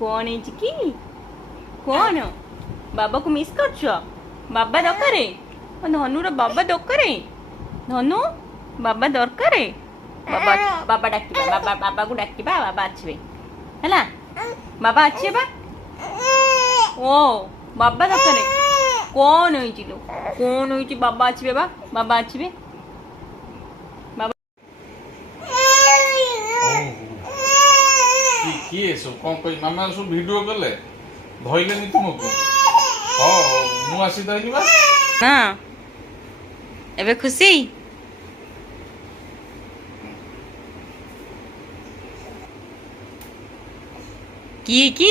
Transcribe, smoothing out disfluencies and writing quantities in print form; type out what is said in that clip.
କଣ ହେଇଛି କି? କଣ ବାବାକୁ ମିସ୍ କରୁଛ? ବାବା ଦରକାରେ? ଧନୁର ବାବା ଦରକାରେ? ଧନୁ ବାବା ଦରକାରେ? ବାବା ବାବା ଡାକିବା, ବାବାକୁ ଡାକିବା, ବାବା ଆସିବେ ହେଲା। ବାବା ଆସିବେ ବା। ଓ ବାବା ଦରକାରେ? କଣ ହେଇଛି ଲୋ? କଣ ହେଇଛି? ବାବା ଆସିବେ ବା, ବାବା ଆସିବେ। କିଏ ସବୁ କଣ ପାଇଁ ମାମା ସବୁ ଭିଡିଓ କଲେ ଧଇଲେନି ତୁମକୁ? ମୁଁ ଆସି ଧଇଲି ବା। ହଁ ଏବେ ଖୁସି? କି